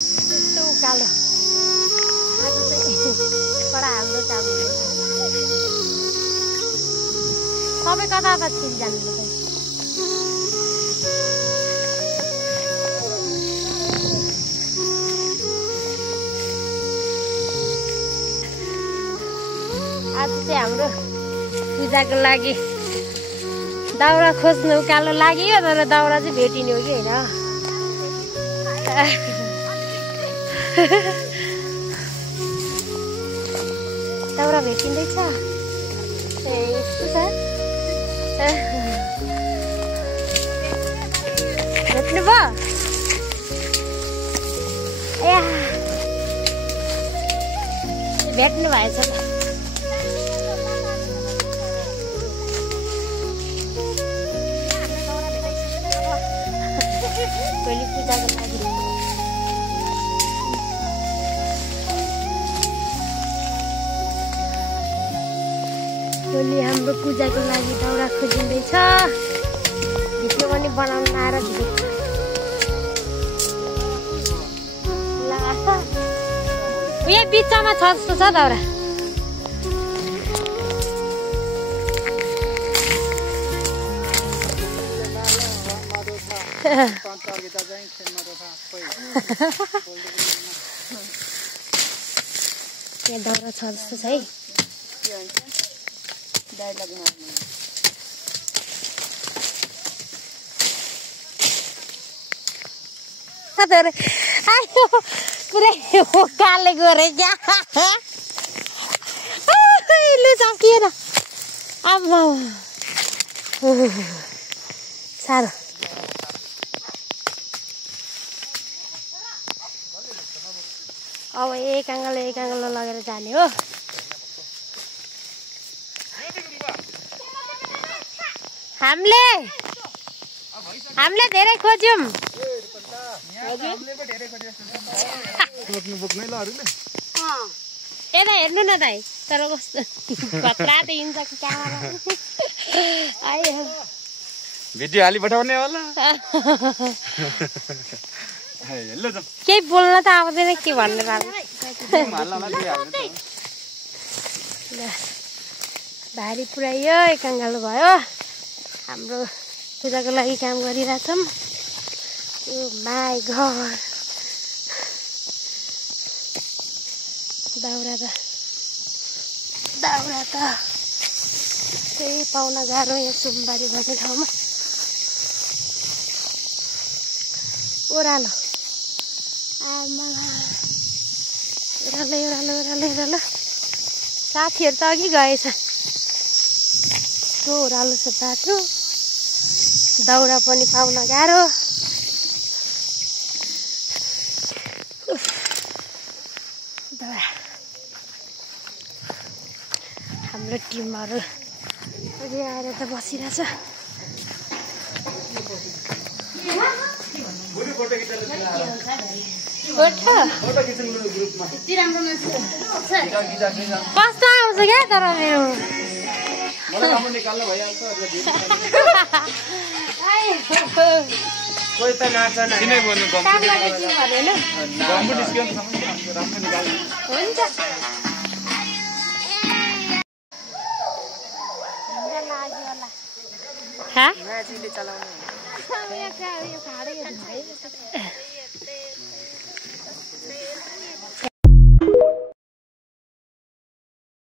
यस्तो उकालो आज चाहिँ कडा हाम्रो काम सबै कता छिरी जानु आज चाहिँ हाम्रो पूजाको लागि दाउरा खोज्नु उकालो लाग्यो तर दाउरा चाहिँ भेटिने हो कि होइन दाउरा भेटिँदैछ ए यस्तो छ भेट्नु भयो ए भेट्नु भएछ त भोलि पूजाको लागि भोलि हाम्रो पूजाको लागि दाउरा खोजिँदैछ भिडियो पनि बनाउन आएर उयो बिचमा छ जस्तो छ दाउरा यहाँ दाउरा छ जस्तो छ है पुरै काले गरे क्या लु चम्किएन आम्मा साह्रो अब एक आङ्गलो लगेर जाने हो हामीले धेरै खोज्यौं यता हेर्नु न दाइ तर कस्तो खतरा देखिन्छ क्यामेरा आयो भिडियो हाली पठाउने होला केही बोल्न त आउँदैन के भन्नु भारी पुऱ्यायो एकाङ्गालो भयो हाम्रो पूजाको लागि काम गरिरहेछौँ ओ माई गॉड दाउरा त त्यही पाउन गाह्रो यहाँ सोमबारी भन्ने ठाउँमा ओह्रालो ओह्रालो साथीहरू त अघि गएछ ओह्रालो छ बाटो दाउरा पनि पाउन गाह्रो हाम्रो टिमहरू अघि आएर त बसिरहेछ कस्तो आउँछ क्या तर मेरो हुन्छ